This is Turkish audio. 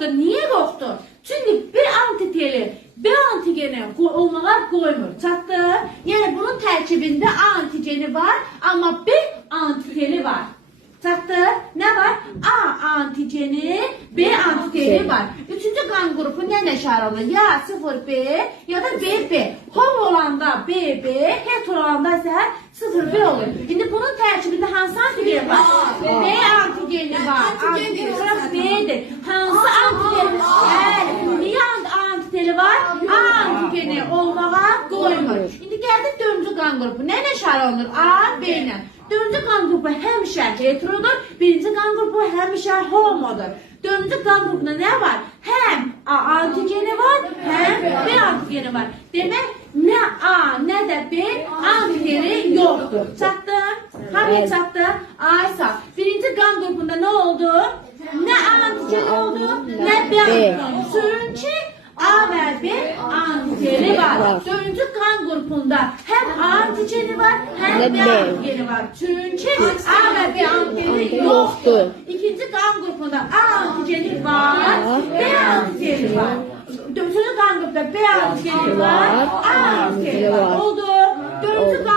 Yoktur. Niye yoktur? Çünkü bir antiteli B antigeni olmağa koymur. Çattı. Yani bunun terkibinde A antigeni var ama B antiteli var. Çattı. Ne var? A antigeni, B antigeni var. Üçüncü kan grubu ne işaretli? Ya 0B ya da BB. Homo olanda BB, hetero olanda ise 0B olur. Şimdi bunun terkibinde hansı antigeni var? B antigeni var. Antigeni B'dir. Hansı antigeni? Niye antiteli var? A antigeni olmağa koymur. Şimdi geldik dördüncü kan grubu. Ne işaretli? A, B ile. Dördüncü kan grubu həmişə heterodur, birinci kan grubu həmişə homodur. Dördüncü kan grubunda ne var? Hem A antigeni var, hem B antigeni var. Demek ne A ne de B antigeni yoktur. Çattı? Tabii çattı. Aysa. Birinci kan grubunda ne oldu? Ne A antigeni oldu, ne B antigeni. Çünkü A ve B antigeni var. Dördüncü kan grubunda hem A antigeni var hem B antigeni var. Çünkü A ve B antigeni yoktur. İkinci kan grubunda A antigeni var, B antigeni var. Dördüncü kan grubunda B antigeni var, A antigeni var. Oldu. Dördüncü kan